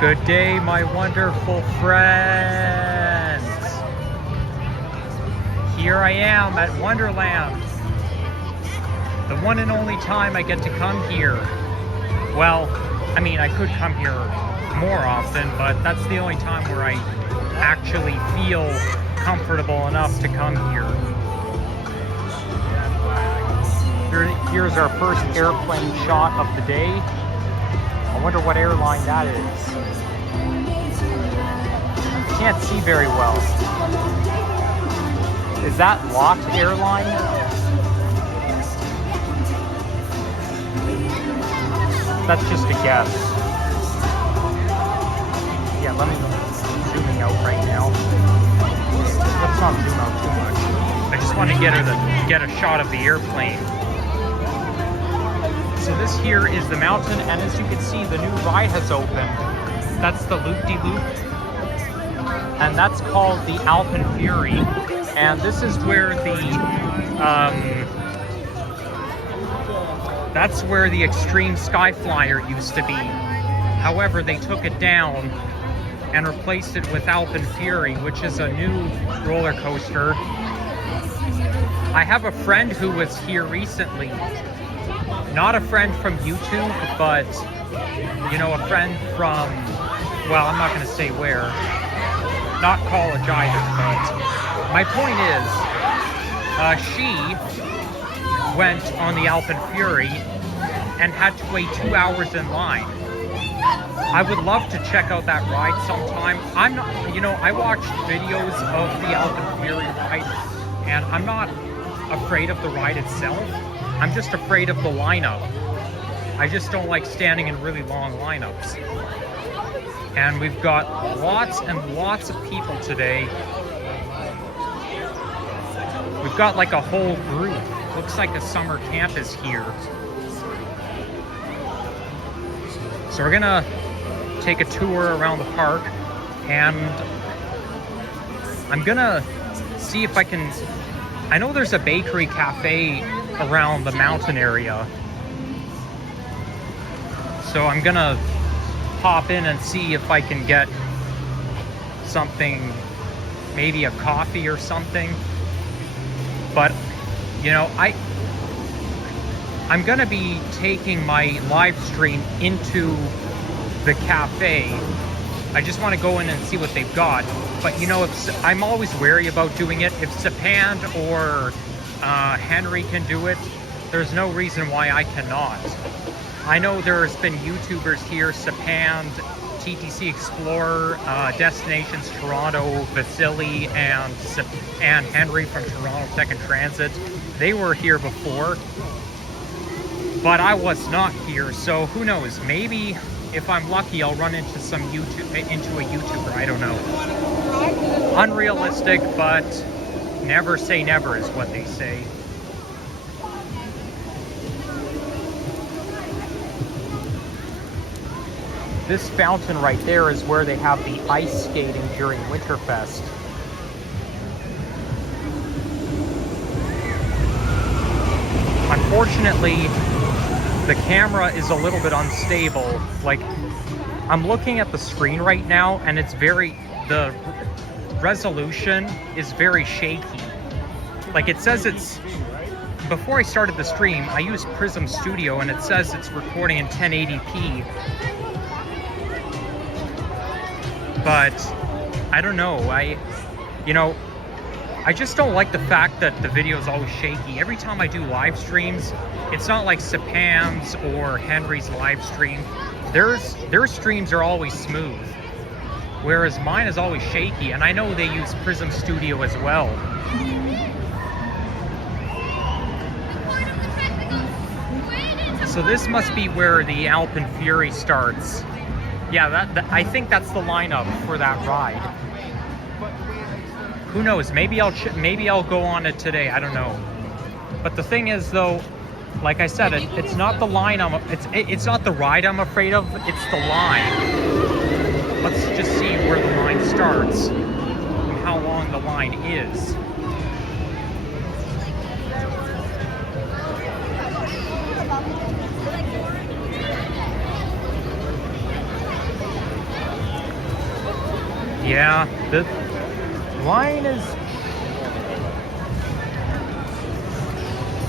Good day, my wonderful friends. Here I am at Wonderland. The one and only time I get to come here. Well, I mean, I could come here more often, but that's the only time where I actually feel comfortable enough to come here. Here's our first airplane shot of the day. I wonder what airline that is. Can't see very well. Is that Lot Airline? That's just a guess. Yeah, let me zooming out right now. Let's not zoom out too much. I just want to get a shot of the airplane. So this here is the mountain, and as you can see, the new ride has opened. That's the loop-de-loop, and that's called the Alpenfury. And this is where that's where the Extreme Skyflyer used to be. However, they took it down and replaced it with Alpenfury, which is a new roller coaster. I have a friend who was here recently. Not a friend from YouTube, but, you know, a friend from, well, I'm not going to say where. Not college either, but my point is, she went on the Alpenfury and had to wait 2 hours in line. I would love to check out that ride sometime. I'm not, you know, I watched videos of the Alpenfury ride, and I'm not afraid of the ride itself. I'm just afraid of the lineup. I just don't like standing in really long lineups. And we've got lots and lots of people today. We've got like a whole group. Looks like a summer camp is here. So we're gonna take a tour around the park, and I'm gonna see if I can, I know there's a bakery cafe around the mountain area. So I'm gonna pop in and see if I can get something, maybe a coffee or something. But, you know, I'm gonna be taking my live stream into the cafe. I just want to go in and see what they've got. But, you know, I'm always wary about doing it. If Sapand or Henry can do it, there's no reason why I cannot. I know there's been YouTubers here, Sapand, TTC Explorer, Destinations Toronto, Vasily, and Henry from Toronto Tech and Transit. They were here before, but I was not here, so who knows? Maybe if I'm lucky, I'll run into a YouTuber. I don't know. Unrealistic, but never say never is what they say. This fountain right there is where they have the ice skating during Winterfest. Unfortunately, the camera is a little bit unstable. Like, I'm looking at the screen right now, and it's the resolution is very shaky. Like, it says it's, before I started the stream, I used Prism Studio, and it says it's recording in 1080p. But I don't know, I just don't like the fact that the video is always shaky. Every time I do live streams, it's not like Sapam's or Henry's live stream. Their streams are always smooth, whereas mine is always shaky, and I know they use Prism Studio as well. So this must be where the Alpenfury starts. Yeah, I think that's the lineup for that ride. Who knows? Maybe I'll go on it today. I don't know. But the thing is, though, like I said, it's not the line. It's not the ride I'm afraid of. It's the line. Let's just see where the line starts and how long the line is. Yeah, the line is...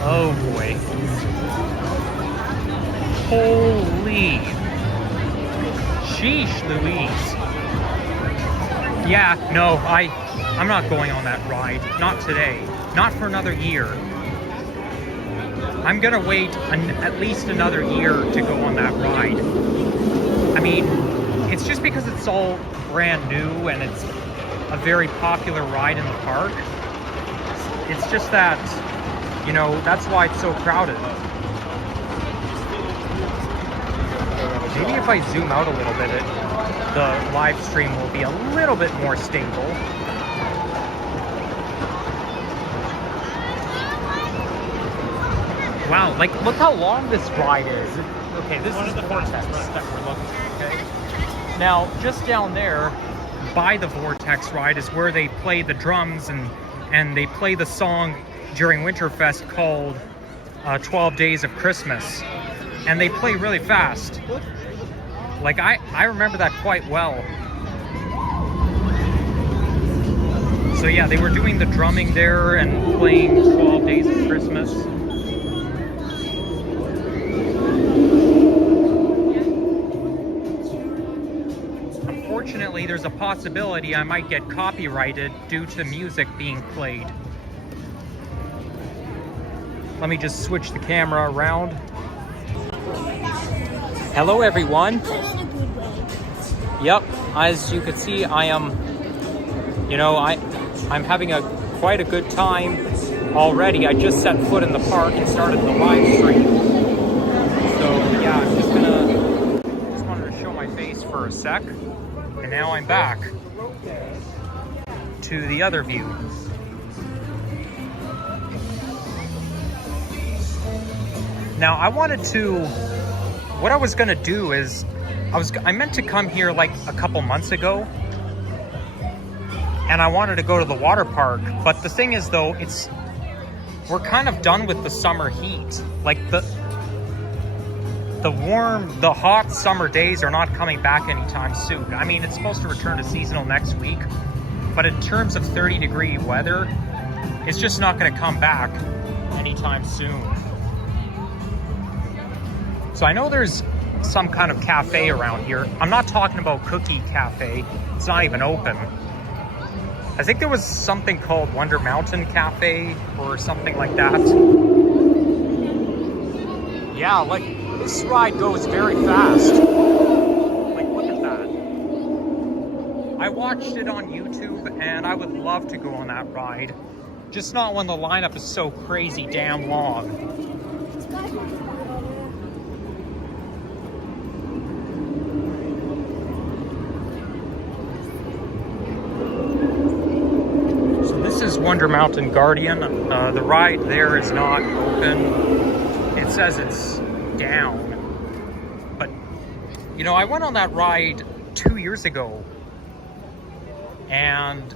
Oh boy. Holy. Sheesh Louise. Yeah, no, I'm not going on that ride. Not today. Not for another year. I'm gonna wait at least another year to go on that ride. I mean, it's just because it's all brand new and it's a very popular ride in the park. It's just that, you know, that's why it's so crowded. Maybe if I zoom out a little bit, the live stream will be a little bit more stable. Wow, like, look how long this ride is. Okay, this is the vortex that we're looking at, okay? Now, just down there, by the vortex ride, is where they play the drums and they play the song during Winterfest called 12 Days of Christmas. And they play really fast. Like, I remember that quite well. So yeah, they were doing the drumming there and playing 12 Days of Christmas. Unfortunately, there's a possibility I might get copyrighted due to the music being played. Let me just switch the camera around. Hello everyone. Yep, as you can see, I am, you know, I'm having quite a good time already. I just set foot in the park and started the live stream. So yeah, I'm just wanted to show my face for a sec, and now I'm back to the other view. Now what I was gonna do is, I meant to come here like a couple months ago, and I wanted to go to the water park, but the thing is though, we're kind of done with the summer heat. Like the hot summer days are not coming back anytime soon. I mean, it's supposed to return to seasonal next week, but in terms of 30-degree weather, it's just not gonna come back anytime soon. So I know there's some kind of cafe around here. I'm not talking about Cookie Cafe. It's not even open. I think there was something called Wonder Mountain Cafe or something like that. Yeah, like this ride goes very fast. Like, look at that. I watched it on YouTube and I would love to go on that ride. Just not when the lineup is so crazy damn long. Wonder Mountain Guardian. The ride there is not open. It says it's down. But, you know, I went on that ride 2 years ago. And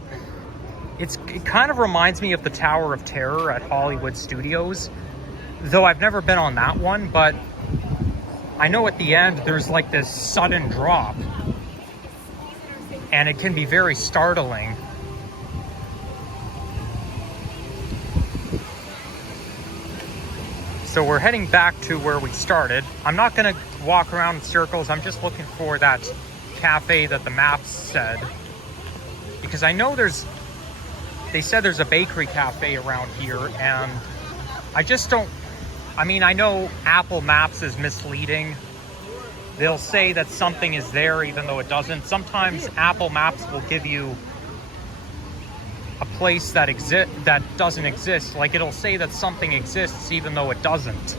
it kind of reminds me of the Tower of Terror at Hollywood Studios. Though I've never been on that one, but I know at the end there's like this sudden drop. And it can be very startling. So we're heading back to where we started. I'm not gonna walk around in circles. I'm just looking for that cafe that the maps said. Because I know they said there's a bakery cafe around here, and I just don't, I mean, I know Apple Maps is misleading. They'll say that something is there even though it doesn't. Sometimes Apple Maps will give you a place that doesn't exist. Like, it'll say that something exists even though it doesn't.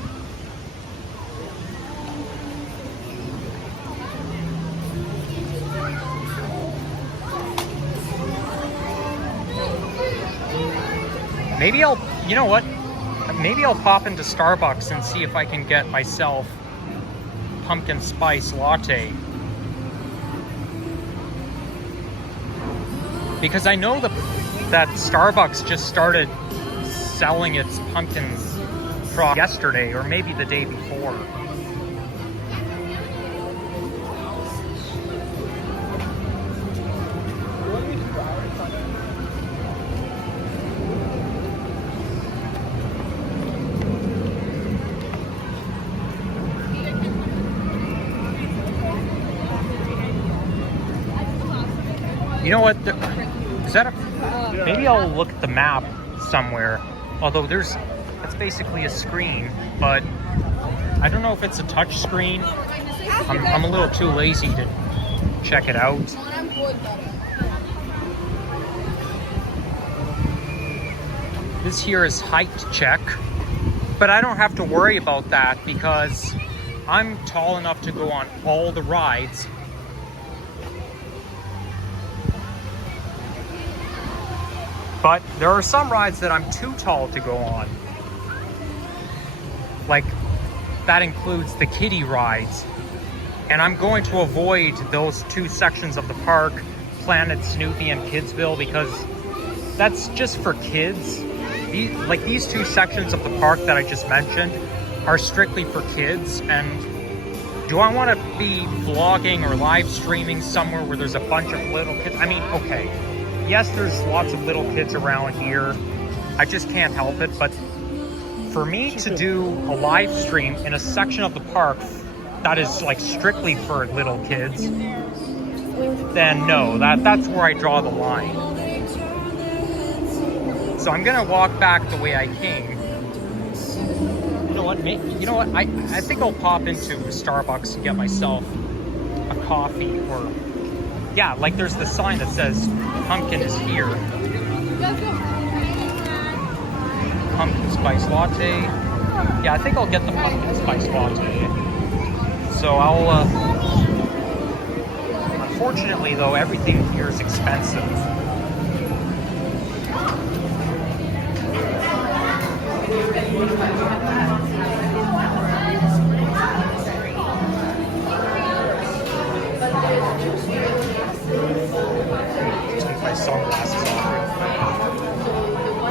Maybe you know what? Maybe I'll pop into Starbucks and see if I can get myself pumpkin spice latte. Because I know that Starbucks just started selling its pumpkin product yesterday, or maybe the day before. You know what? Is that a... Maybe I'll look at the map somewhere. Although that's basically a screen, but I don't know if it's a touch screen. I'm a little too lazy to check it out. This here is height check, but I don't have to worry about that because I'm tall enough to go on all the rides. But there are some rides that I'm too tall to go on. Like, that includes the kiddie rides. And I'm going to avoid those two sections of the park, Planet Snoopy and Kidsville, because that's just for kids. These two sections of the park that I just mentioned are strictly for kids. And do I want to be vlogging or live streaming somewhere where there's a bunch of little kids? I mean, okay. Yes, there's lots of little kids around here. I just can't help it. But for me to do a live stream in a section of the park that is like strictly for little kids, then no, that's where I draw the line. So I'm gonna walk back the way I came. You know what? I think I'll pop into Starbucks and get myself a coffee, or yeah, like there's the sign that says pumpkin is here. Pumpkin spice latte. Yeah, I think I'll get the pumpkin spice latte. So I'll, unfortunately though, everything here is expensive. Take my sunglasses off.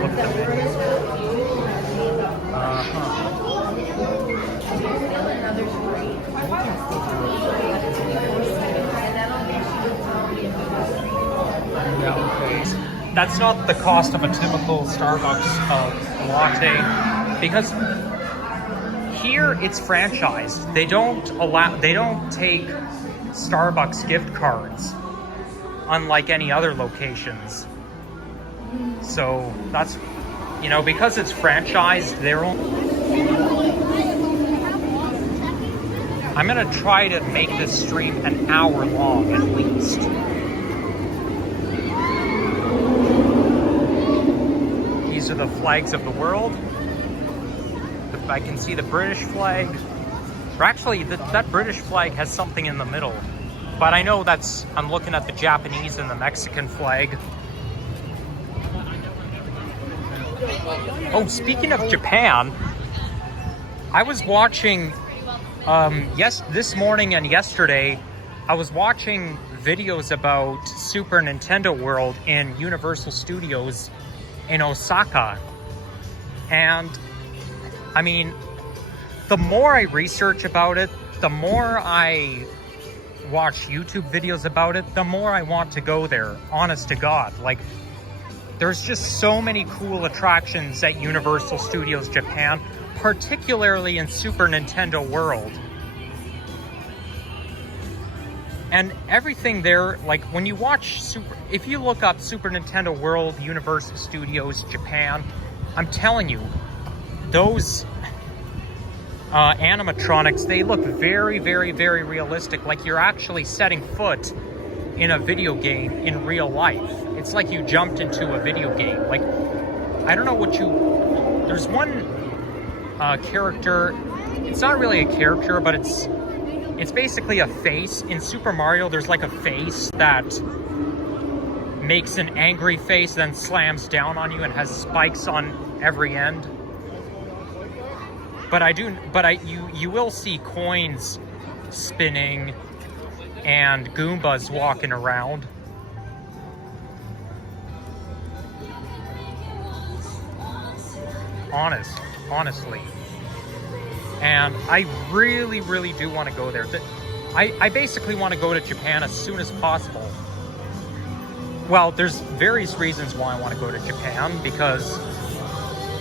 Look at the menu. That's not the cost of a typical Starbucks latte, because here it's franchised. They don't take Starbucks gift cards, unlike any other locations. So that's, because it's franchised, I'm gonna try to make this stream an hour long at least. These are the flags of the world. I can see the British flag. Or actually, that British flag has something in the middle. But I know I'm looking at the Japanese and the Mexican flag. Oh, speaking of Japan, I was watching, this morning and yesterday, I was watching videos about Super Nintendo World in Universal Studios in Osaka. And I mean, the more I research about it, the more I watch YouTube videos about it, the more I want to go there, honest to God. Like, there's just so many cool attractions at Universal Studios Japan, particularly in Super Nintendo World. And everything there, like when you watch if you look up Super Nintendo World, Universal Studios Japan, I'm telling you, those animatronics, they look very, very, very realistic. Like you're actually setting foot in a video game in real life. It's like you jumped into a video game. Like, I don't know there's one character, it's not really a character, but it's basically a face. In Super Mario, there's like a face that makes an angry face, then slams down on you and has spikes on every end. But you will see coins spinning and Goombas walking around. Honestly. And I really, really do want to go there. I basically want to go to Japan as soon as possible. Well, there's various reasons why I want to go to Japan, because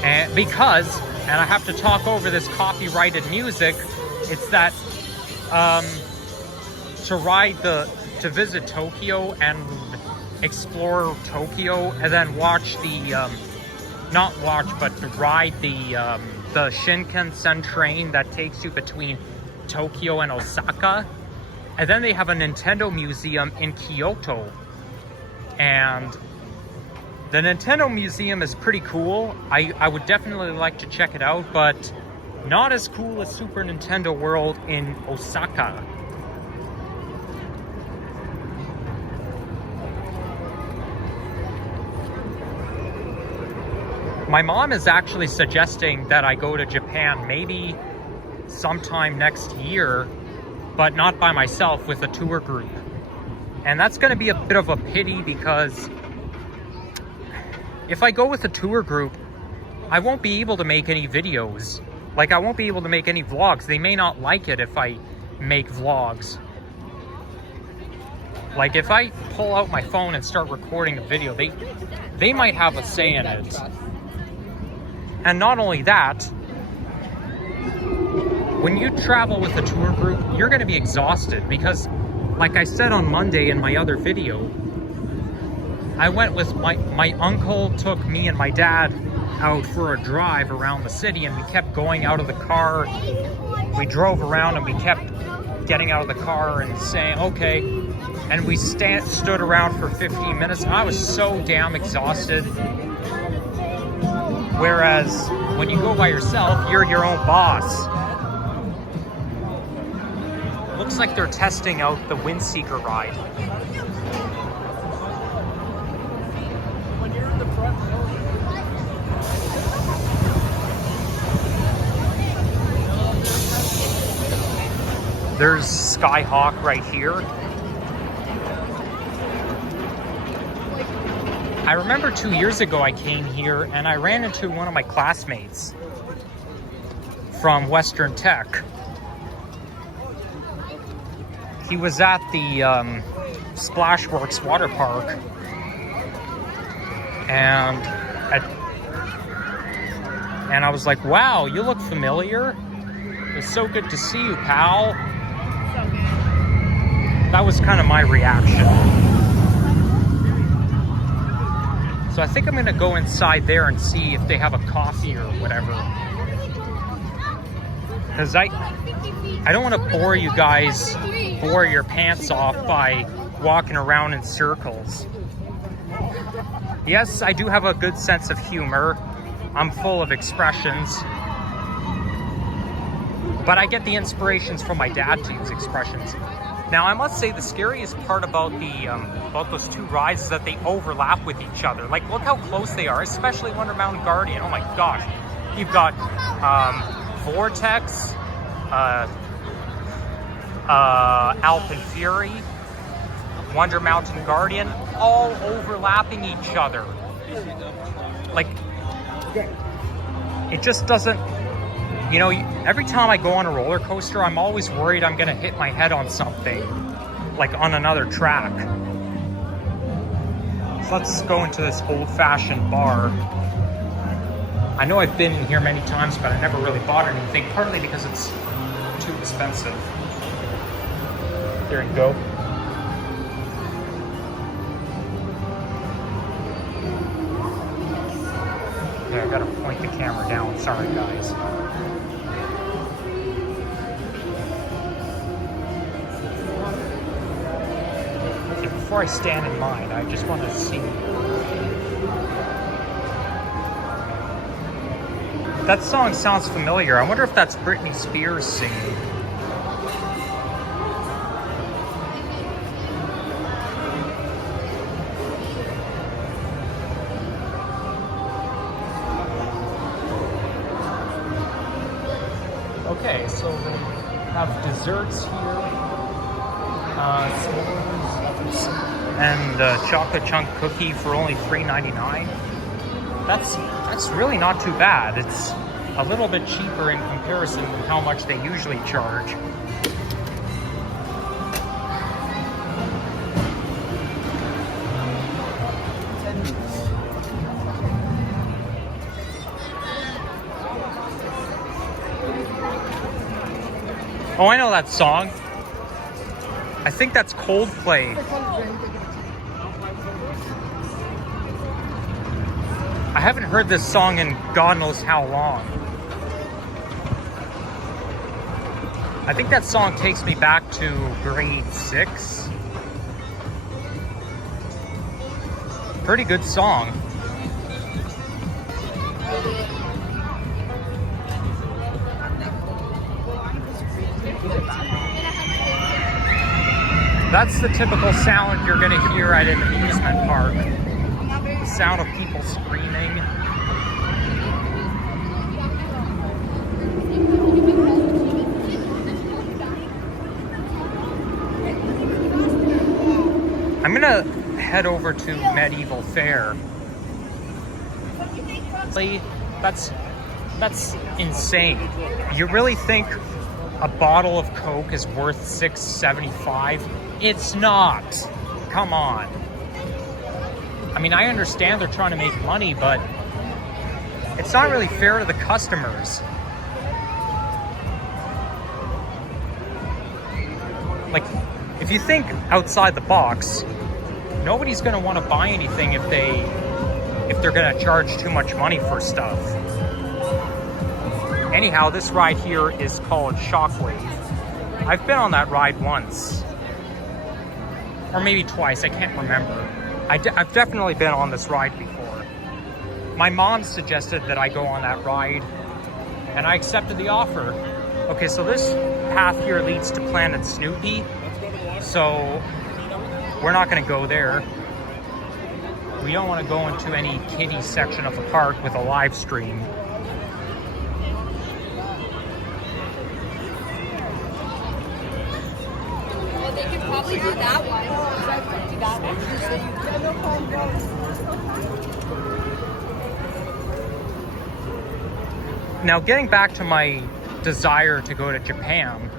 and I have to talk over this copyrighted music. It's that to visit Tokyo and explore Tokyo and then watch the, not watch, but ride the Shinkansen train that takes you between Tokyo and Osaka. And then they have a Nintendo museum in Kyoto. And the Nintendo museum is pretty cool. I would definitely like to check it out, but not as cool as Super Nintendo World in Osaka. My mom is actually suggesting that I go to Japan maybe sometime next year, but not by myself, with a tour group. And that's going to be a bit of a pity, because if I go with a tour group, I won't be able to make any videos. Like, I won't be able to make any vlogs. They may not like it if I make vlogs. Like, if I pull out my phone and start recording a video, they might have a say in it. And not only that, when you travel with a tour group, you're going to be exhausted, because, like I said on Monday in my other video, I went with my uncle took me and my dad out for a drive around the city, and we kept going out of the car. We drove around and we kept getting out of the car and saying, okay. And we stood around for 15 minutes. And I was so damn exhausted. Whereas when you go by yourself, you're your own boss. Looks like they're testing out the Windseeker ride. There's Skyhawk right here. I remember 2 years ago I came here and I ran into one of my classmates from Western Tech. He was at the Splashworks water park, and I was like, wow, you look familiar. It's so good to see you, pal. That was kind of my reaction. So I think I'm gonna go inside there and see if they have a coffee or whatever. Because I don't want to bore you guys, bore your pants off by walking around in circles. Yes, I do have a good sense of humor. I'm full of expressions. But I get the inspirations from my dad to use expressions. Now, I must say the scariest part about those two rides is that they overlap with each other. Like, look how close they are, especially Wonder Mountain Guardian. Oh my gosh. You've got Vortex, Alpine Fury, Wonder Mountain Guardian, all overlapping each other. Like, it just doesn't, you know, every time I go on a roller coaster, I'm always worried I'm gonna hit my head on something, like on another track. So let's go into this old-fashioned bar. I know I've been in here many times, but I never really bought anything, partly because it's too expensive. There you go. There, I gotta point the camera down. Sorry, guys. Okay, before I stand in line, I just wanted to see. That song sounds familiar. I wonder if that's Britney Spears singing. Okay, so they have desserts here, s'mores, and chocolate chunk cookie for only $3.99. That's really not too bad. It's a little bit cheaper in comparison to how much they usually charge. Oh, I know that song. I think that's Coldplay. I haven't heard this song in God knows how long. I think that song takes me back to grade 6. Pretty good song. That's the typical sound you're gonna hear at an amusement park. The sound of people screaming. I'm gonna head over to Medieval Fair. That's insane. You really think a bottle of Coke is worth $6.75? It's not. Come on. I mean, I understand they're trying to make money, but it's not really fair to the customers. Like, if you think outside the box, nobody's going to want to buy anything if they're going to charge too much money for stuff. Anyhow, this ride here is called Shockwave. I've been on that ride once. Or maybe twice, I can't remember. I've definitely been on this ride before. My mom suggested that I go on that ride, and I accepted the offer. Okay, so this path here leads to Planet Snoopy, so we're not gonna go there. We don't wanna go into any kiddie section of the park with a live stream. Well, they could probably do that one. Do that one. Now, getting back to my desire to go to Japan,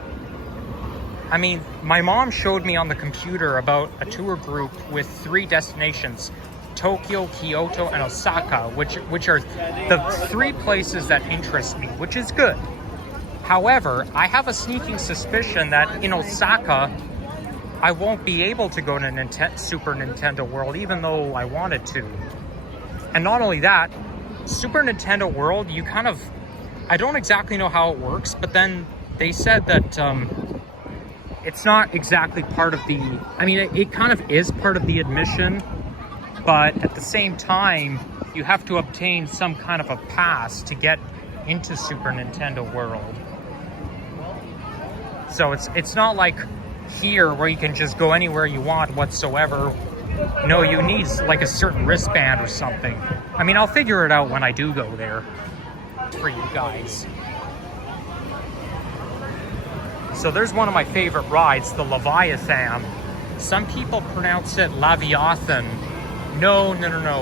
I mean, my mom showed me on the computer about a tour group with 3 destinations: Tokyo, Kyoto, and Osaka, which are the 3 places that interest me, which is good. However, I have a sneaking suspicion that in Osaka, I won't be able to go to Super Nintendo World, even though I wanted to. And not only that, Super Nintendo World, I don't exactly know how it works, but then they said that it's not exactly part of the, I mean, it kind of is part of the admission, but at the same time, you have to obtain some kind of a pass to get into Super Nintendo World. So it's not like here where you can just go anywhere you want whatsoever. No, you need like a certain wristband or something. I mean, I'll figure it out when I do go there for you guys. So there's one of my favorite rides, the Leviathan. Some people pronounce it Leviathan. No,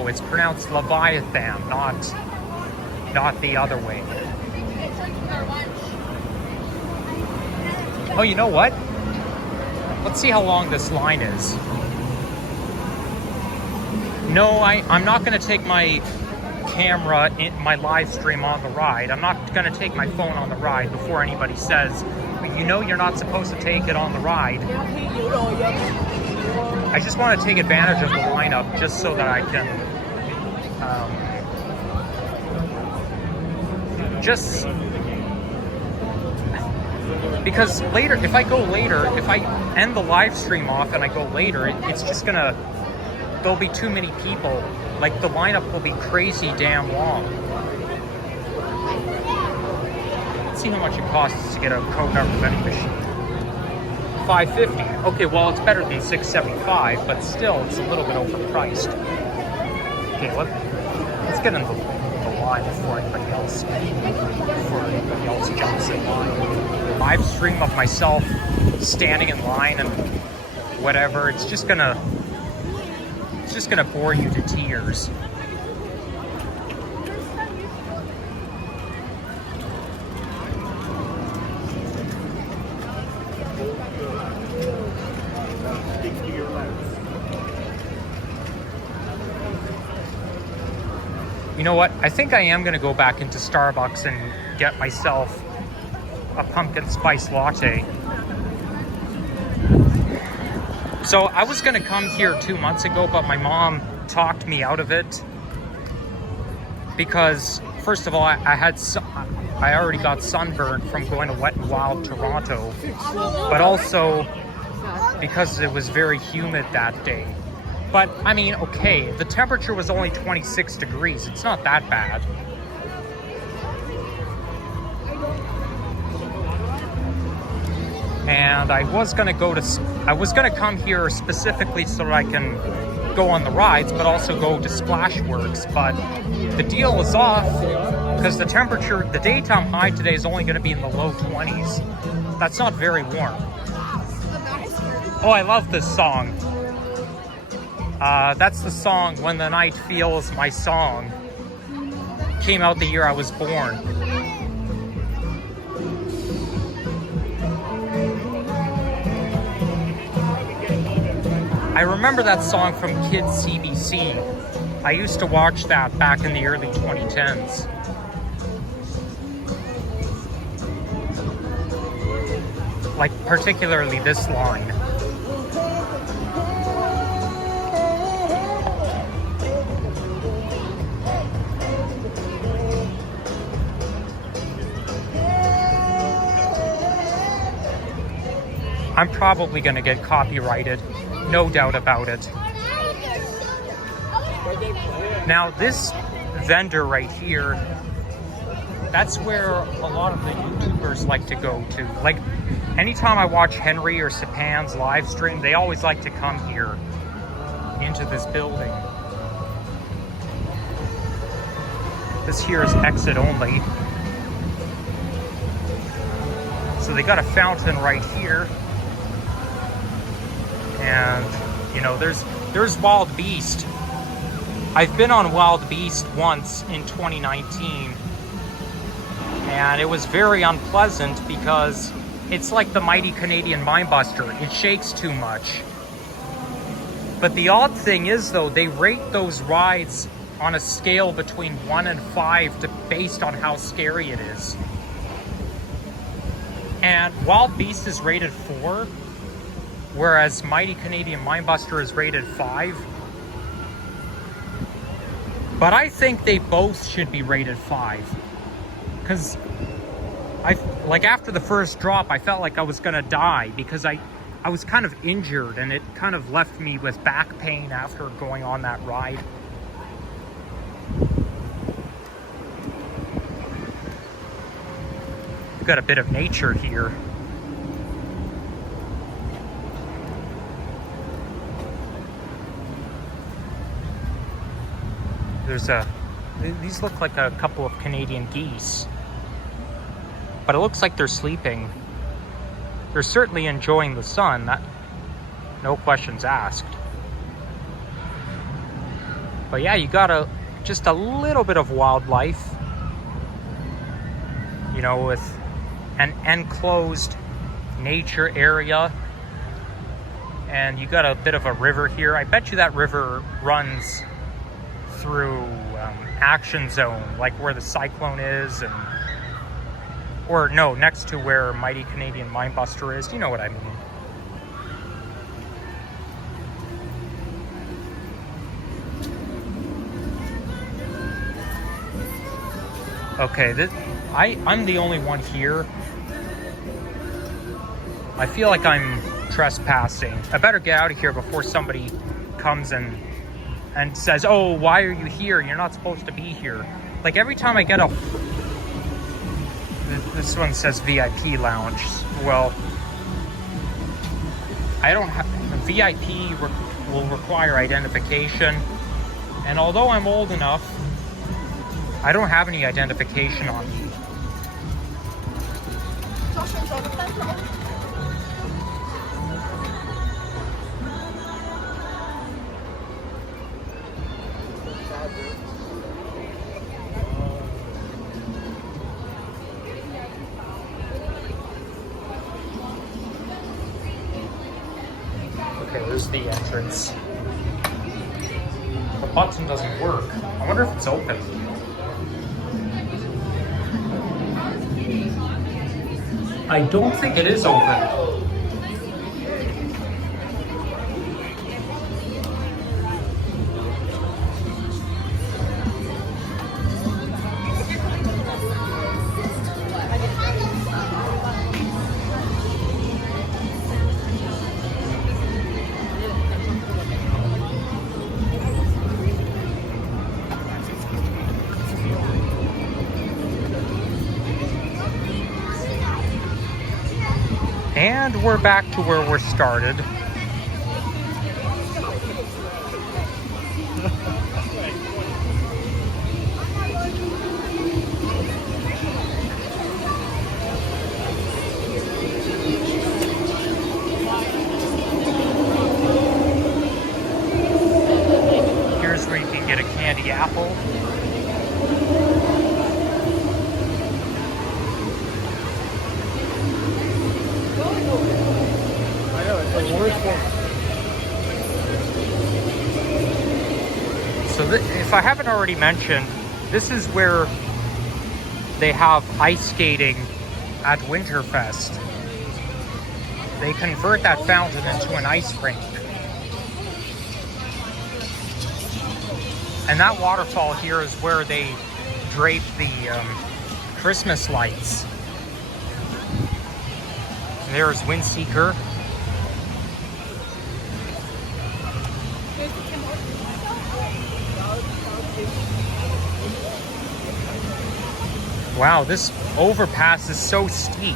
it's pronounced Leviathan, not the other way. Oh, you know what? Let's see how long this line is. No, I'm not going to take my camera in my live stream on the ride. I'm not going to take my phone on the ride before anybody says, you know, you're not supposed to take it on the ride. I just want to take advantage of the lineup just so that I can just because later, if I end the live stream off and I go later, it's just gonna, there'll be too many people. Like, the lineup will be crazy damn long. Let's see how much it costs to get a Coke out of the vending machine. $5.50. Okay, well, it's better than $6.75, but still, it's a little bit overpriced. Okay, let's get in the line before anybody else jumps in line. Live stream of myself standing in line and whatever. It's just gonna bore you to tears. You know what? I think I am going to go back into Starbucks and get myself a pumpkin spice latte. So I was going to come here 2 months ago, but my mom talked me out of it. because first of all, I already got sunburned from going to Wet and Wild Toronto, but also because it was very humid that day. But I mean, okay, the temperature was only 26 degrees. It's not that bad. And I was gonna come here specifically so that I can go on the rides, but also go to Splashworks. But the deal was off because the temperature, the daytime high today is only gonna be in the low 20s. That's not very warm. Oh, I love this song. That's the song When the Night Feels My Song. Came out the year I was born. I remember that song from Kids CBC. I used to watch that back in the early 2010s. Like, particularly this line. I'm probably going to get copyrighted, no doubt about it. Now this vendor right here, that's where a lot of the YouTubers like to go to. Like, anytime I watch Henry or Sapan's live stream, they always like to come here into this building. This here is exit only. So they got a fountain right here. And, you know, there's Wild Beast. I've been on Wild Beast once in 2019. And it was very unpleasant because it's like the mighty Canadian Mindbuster. It shakes too much. But the odd thing is, though, they rate those rides on a scale between 1 and 5 based on how scary it is. And Wild Beast is rated 4. Whereas Mighty Canadian Mindbuster is rated 5. But I think they both should be rated 5. Because like after the first drop, I felt like I was gonna die because I was kind of injured and it kind of left me with back pain after going on that ride. We've got a bit of nature here. These look like a couple of Canadian geese, but it looks like they're sleeping. They're certainly enjoying the sun, no questions asked. But yeah, you got just a little bit of wildlife, you know, with an enclosed nature area. And you got a bit of a river here. I bet you that river runs through Action Zone, like where the cyclone is, or no, next to where Mighty Canadian Mindbuster is. You know what I mean. Okay, I'm the only one here. I feel like I'm trespassing. I better get out of here before somebody comes and says, oh, why are you here? You're not supposed to be here. Like every time I get this one says VIP lounge. Well, I don't have, VIP will require identification. And although I'm old enough, I don't have any identification on me. Okay, there's the entrance. The button doesn't work. I wonder if it's open. I don't think it is open. And we're back to where we're started. Here's where you can get a candy apple. So if I haven't already mentioned, this is where they have ice skating at Winterfest. They convert that fountain into an ice rink. And that waterfall here is where they drape the Christmas lights. And there's Windseeker. Wow, this overpass is so steep.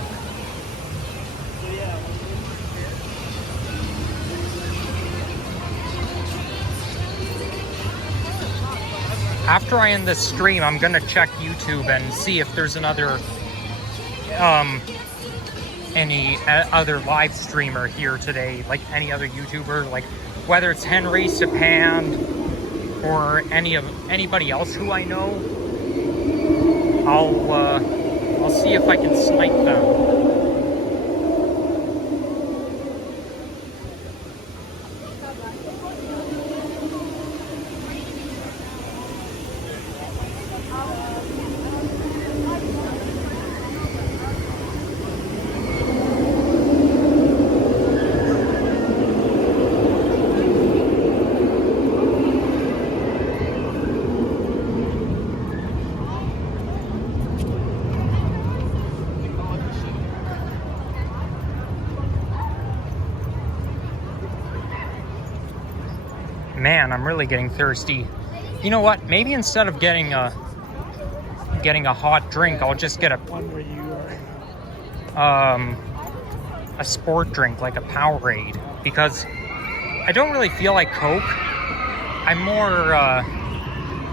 After I end this stream, I'm gonna check YouTube and see if there's another any other live streamer here today, like any other YouTuber, like whether it's Henry, Sapand, or anybody else who I know. I'll see if I can snipe them. Man, I'm really getting thirsty. You know what? Maybe instead of getting a hot drink, I'll just get a sport drink like a Powerade, because I don't really feel like Coke. I'm more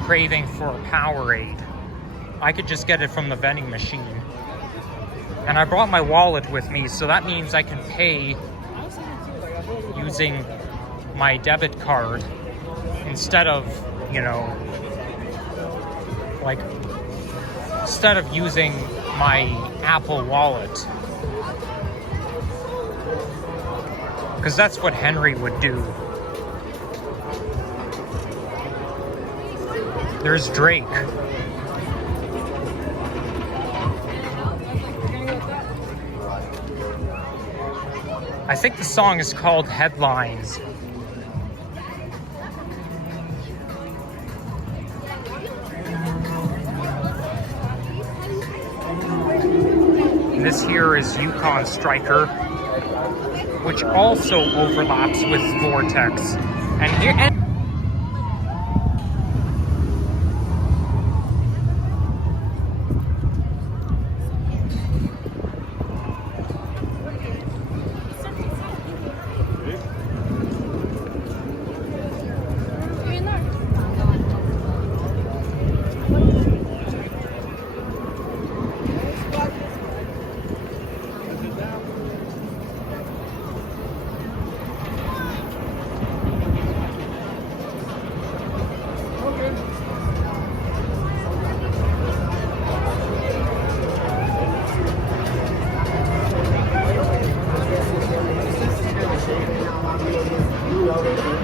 craving for a Powerade. I could just get it from the vending machine. And I brought my wallet with me, so that means I can pay using my debit card instead of, instead of using my Apple Wallet. Because that's what Henry would do. There's Drake. I think the song is called Headlines. This here is Yukon Striker, which also overlaps with Vortex. And here,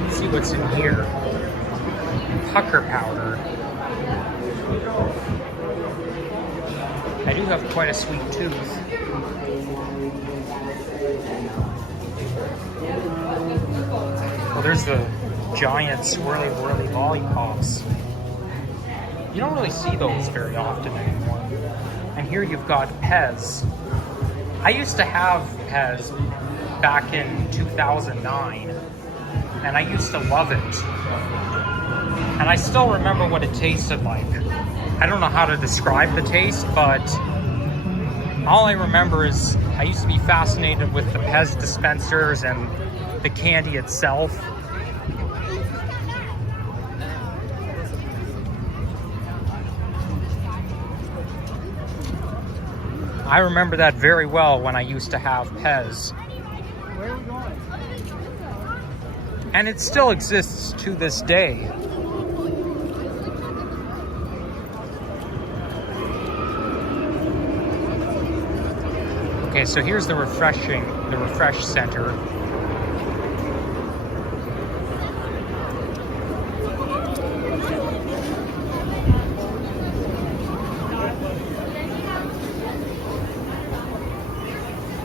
let's see what's in here. Pucker powder. I do have quite a sweet tooth. Well, there's the giant swirly whirly lollipops. You don't really see those very often anymore. And here you've got Pez. I used to have Pez back in 2009, and I used to love it. And I still remember what it tasted like. I don't know how to describe the taste, but all I remember is I used to be fascinated with the Pez dispensers and the candy itself. I remember that very well when I used to have Pez. Where are we going? And it still exists to this day. Okay, so here's the refresh center.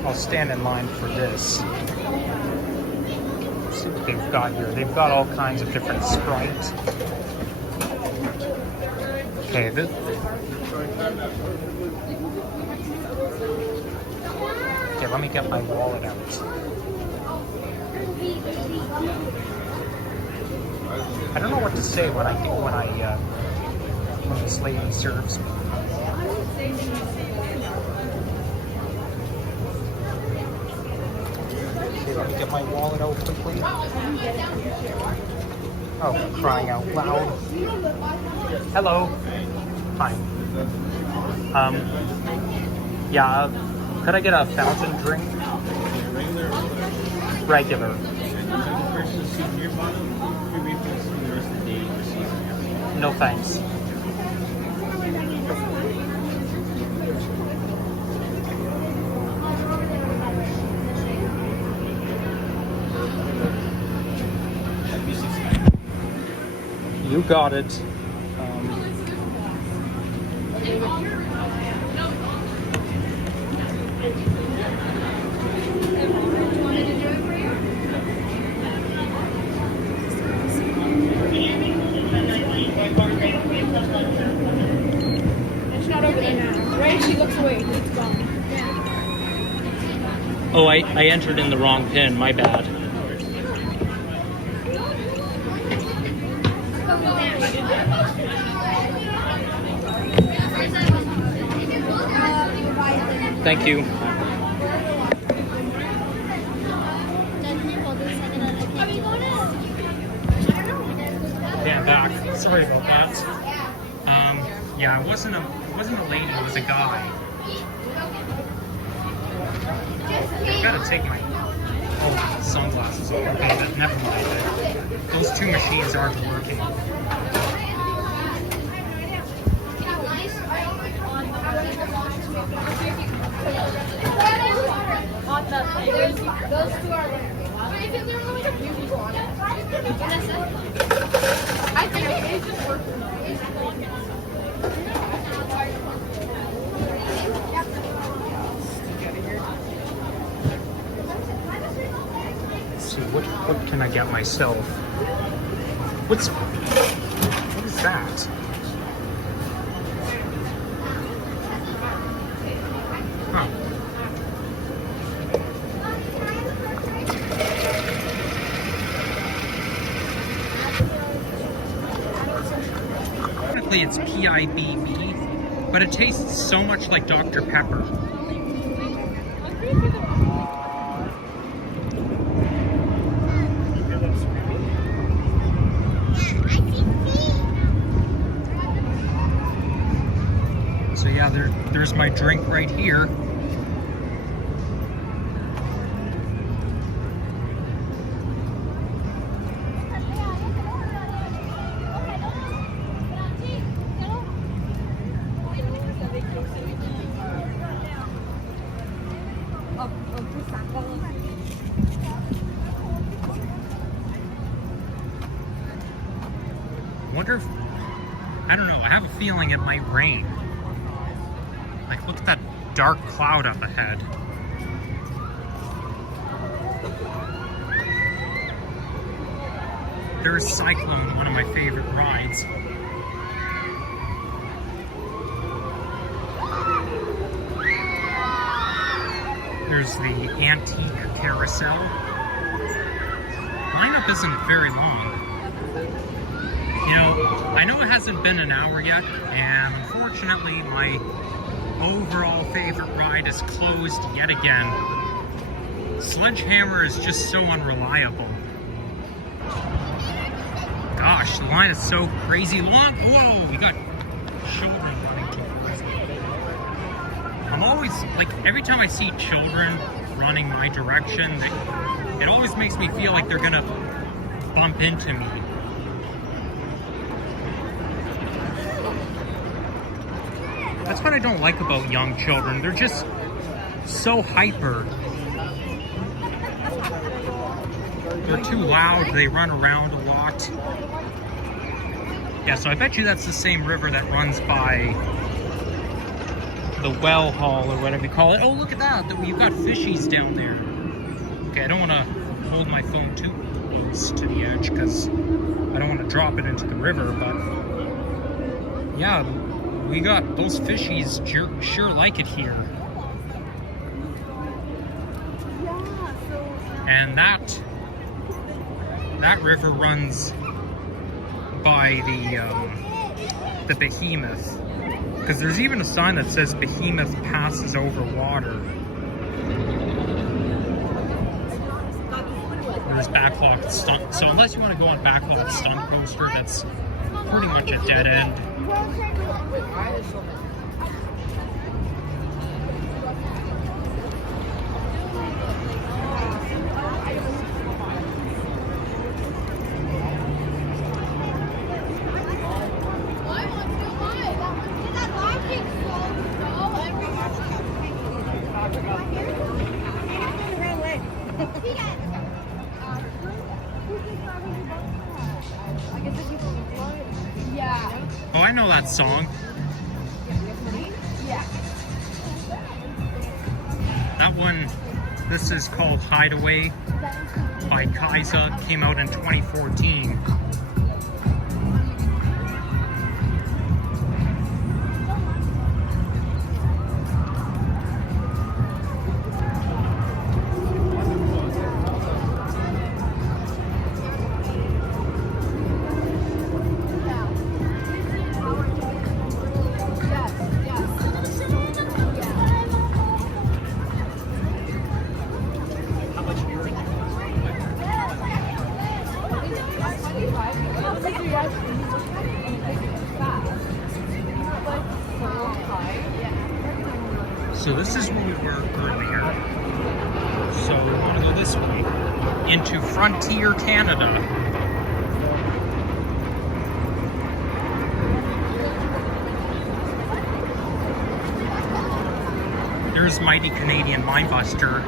I'll stand in line for this. Let's see what they've got here. They've got all kinds of different Sprites. Okay, this. Okay, let me get my wallet out. I don't know what to say when this lady serves me. Okay, let me get my wallet out quickly. Oh, crying out loud. Hello. Hi. Yeah, could I get a fountain drink? Regular. No thanks. You got it. It's not over there now. Right? She looks away. It's gone. Oh, I entered in the wrong pin. My bad. Thank you. Yeah, I'm back. Sorry about that. Yeah, it wasn't a lady. It was a guy. I've got to take my sunglasses off. Okay, but never mind. Those two machines aren't working. Those two are there. I think it is just working. Let's see, what can I get myself? What is that? Huh. Technically it's PIBB, but it tastes so much like Dr. Pepper. So yeah, there's my drink right here. Wonder if, I don't know, I have a feeling it might rain. Like, look at that dark cloud up ahead. There's Cyclone, one of my favorite rides. There's the antique carousel. Lineup isn't very long. You know, I know it hasn't been an hour yet, and unfortunately my overall favorite ride is closed yet again. Sledgehammer is just so unreliable. Gosh, the line is so crazy long. Whoa, we got children running towards me. I'm always, like, every time I see children running my direction, it always makes me feel like they're gonna bump into me. That's what I don't like about young children. They're just so hyper. They're too loud. They run around a lot. Yeah, so I bet you that's the same river that runs by the well hall or whatever you call it. Oh, look at that. You've got fishies down there. Okay, I don't want to hold my phone too close to the edge because I don't want to drop it into the river, but yeah, we got those fishies sure like it here. And that river runs by the Behemoth, because there's even a sign that says Behemoth passes over water. There's backlot stunt, so unless you want to go on backlot stunt booster, that's pretty much a dead end. Oh, I know that song. That one, this is called Hideaway by Kaisa, came out in 2014. So this is where we were earlier. So we want to go this way into Frontier, Canada. There's Mighty Canadian Mindbuster.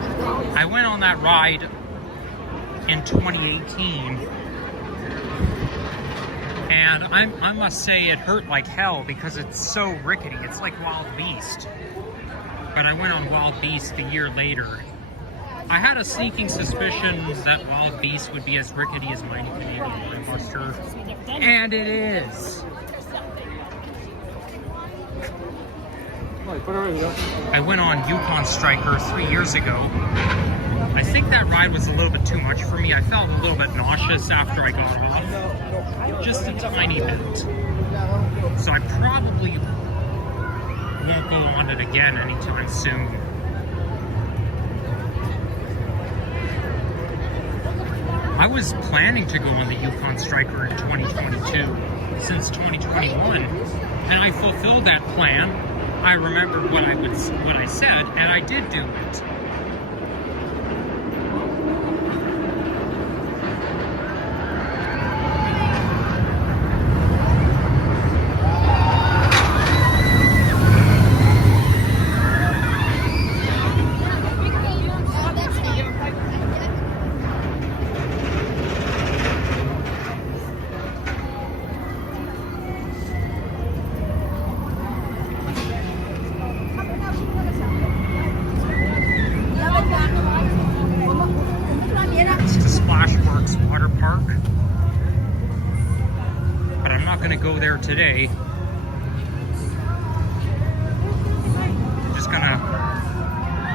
I went on that ride in 2018. And I must say it hurt like hell because it's so rickety. It's like Wild Beast. But I went on Wild Beast a year later. I had a sneaking suspicion that Wild Beast would be as rickety as Mighty Canadian Mindbuster. And it is. I went on Yukon Striker 3 years ago. I think that ride was a little bit too much for me. I felt a little bit nauseous after I got off. Just a tiny bit. So I probably won't go on it again anytime soon. I was planning to go on the Yukon Striker in 2022 since 2021, and I fulfilled that plan. I remembered what I said, and I did do it. Go there today. I'm just gonna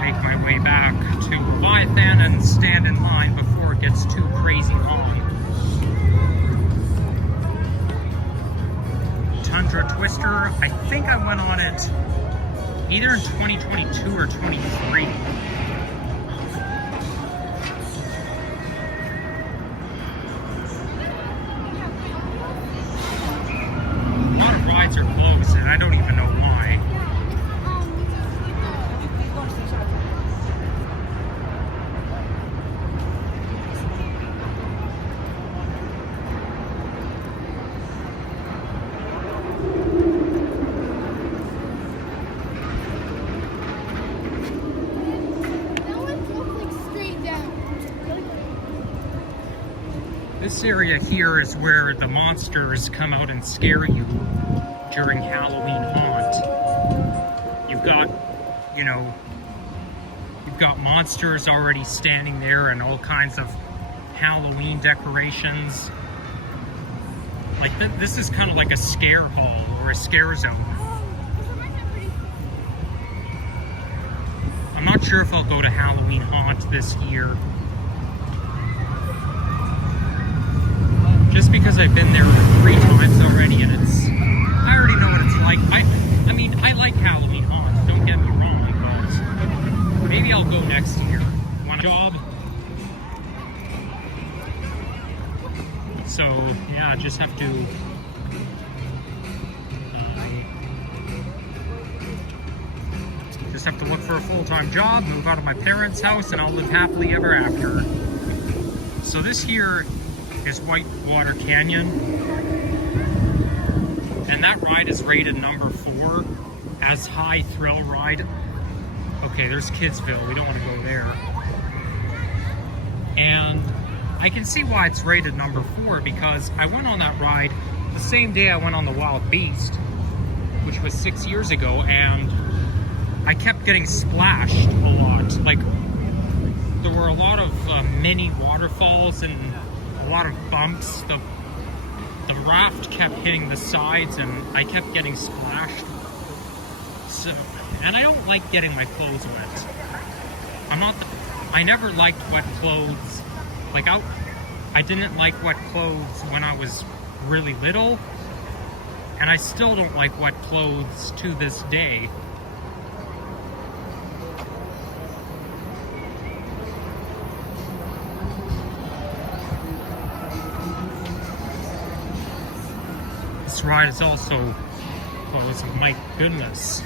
make my way back to Leviathan and stand in line before it gets too crazy long. Tundra Twister, I think I went on it either in 2022 or 23. A lot of rides are closed, and I don't even know why. This area here is where the monsters come out and scare you during Halloween haunt. You've got, you know, you've got monsters already standing there and all kinds of Halloween decorations. Like this is kind of like a scare hall or a scare zone. I'm not sure if I'll go to Halloween haunt this year. Just because I've been there 3 times already, and I already know what it's like. I mean, I like Halloween haunt, don't get me wrong, but maybe I'll go next year. Want a job? So, yeah, just have to look for a full-time job, move out of my parents' house, and I'll live happily ever after. So this here is Whitewater Canyon, and that ride is rated number 4 as high thrill ride. Okay, there's Kidsville, we don't want to go there. And I can see why it's rated number 4, because I went on that ride the same day I went on the Wild Beast, which was 6 years ago, and I kept getting splashed a lot. Like, there were a lot of mini waterfalls and a lot of bumps. The raft kept hitting the sides and I kept getting splashed. So, and I don't like getting my clothes wet. I never liked wet clothes. Like I didn't like wet clothes when I was really little, and I still don't like wet clothes to this day. This ride is also closed. My goodness.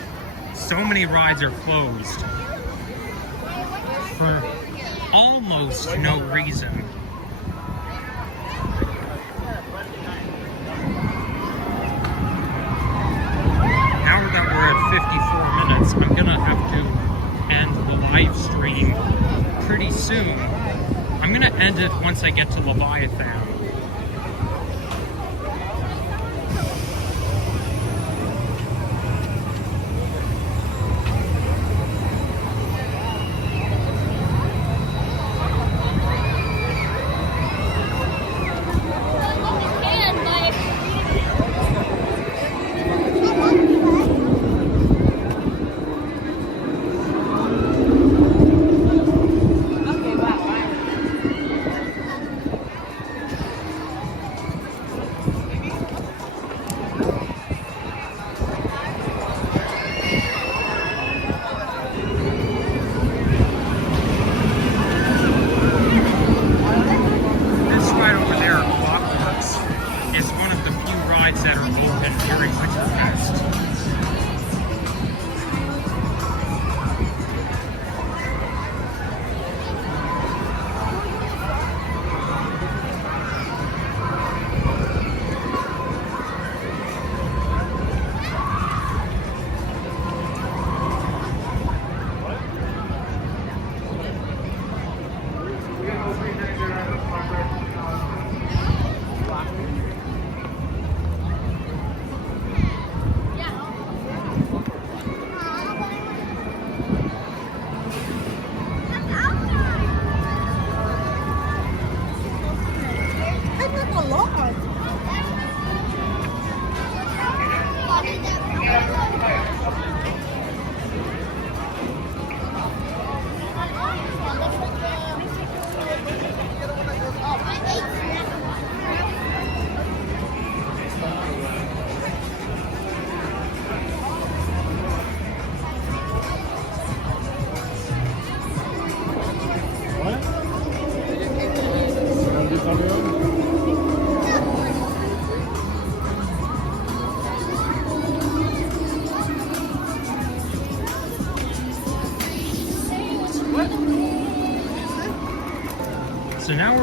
So many rides are closed for almost no reason. Now that we're at 54 minutes, I'm gonna have to end the live stream pretty soon. I'm gonna end it once I get to Leviathan. That are open during Winterfest.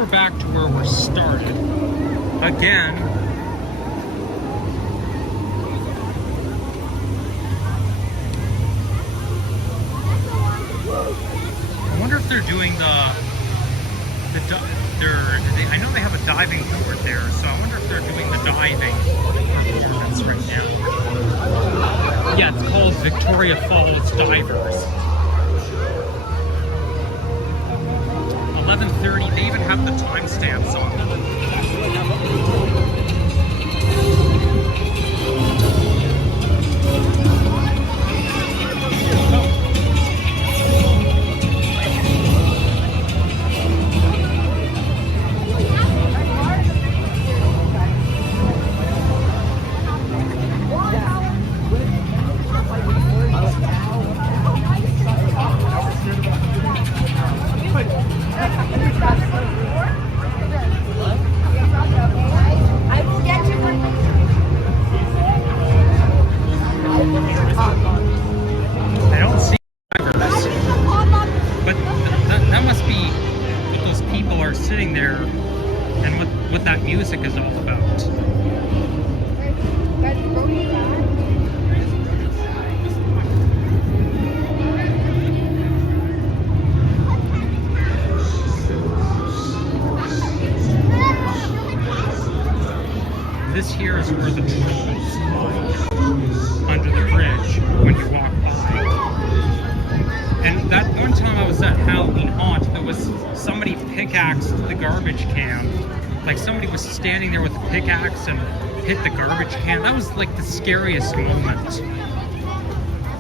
we're back to where we're started. Again. I wonder if they're doing I know they have a diving board there, so I wonder if they're doing the diving performance right now. Yeah, it's called Victoria Falls Divers. 11:30. They even have the timestamps on them. I don't see divers, but that must be what those people are sitting there and what that music is all about. This here is where the trolls hide under the bridge when you walk by. And that one time I was at Halloween Haunt, there was somebody pickaxed the garbage can. Like somebody was standing there with a pickaxe and hit the garbage can. That was like the scariest moment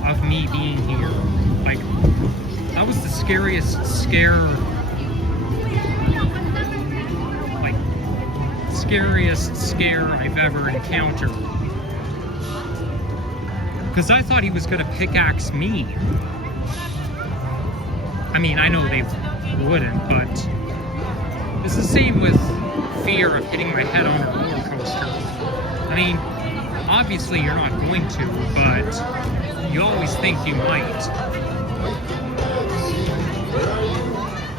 of me being here. Like, that was the scariest scare. Scariest scare I've ever encountered. Because I thought he was going to pickaxe me. I mean, I know they wouldn't, but it's the same with fear of hitting my head on a roller coaster. I mean, obviously you're not going to, but you always think you might.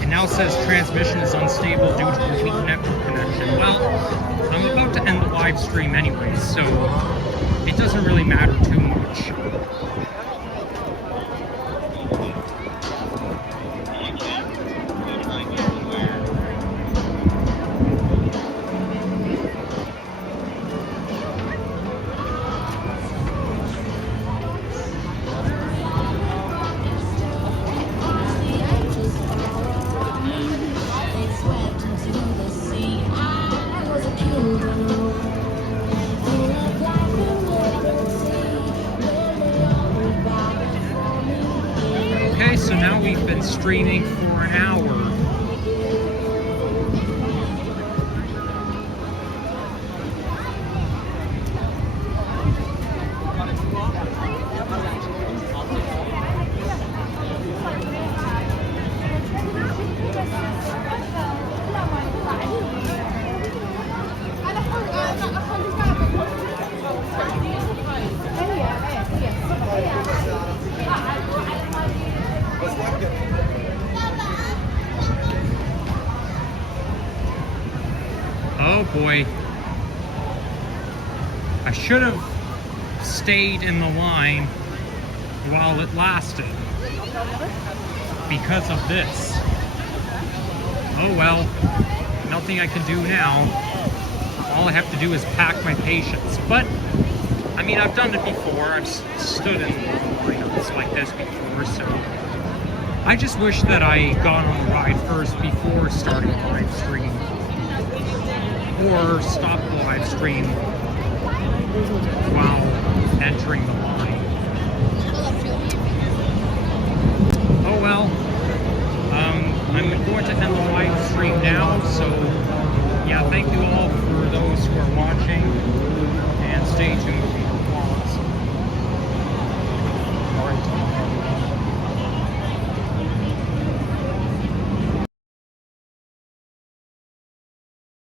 It now says transmission is unstable due to a weak network connection. Well, I'm about to end the live stream anyways, so it doesn't really matter too much. Okay, so now we've been streaming for an hour. Oh boy. I should have stayed in the line while it lasted because of this. Oh well, nothing I can do now. All I have to do is pack my patience. But, I mean, I've done it before. I've stood in lineups like this before, so I just wish that I got on the ride first before starting the live stream. Or stop the live stream while entering the line.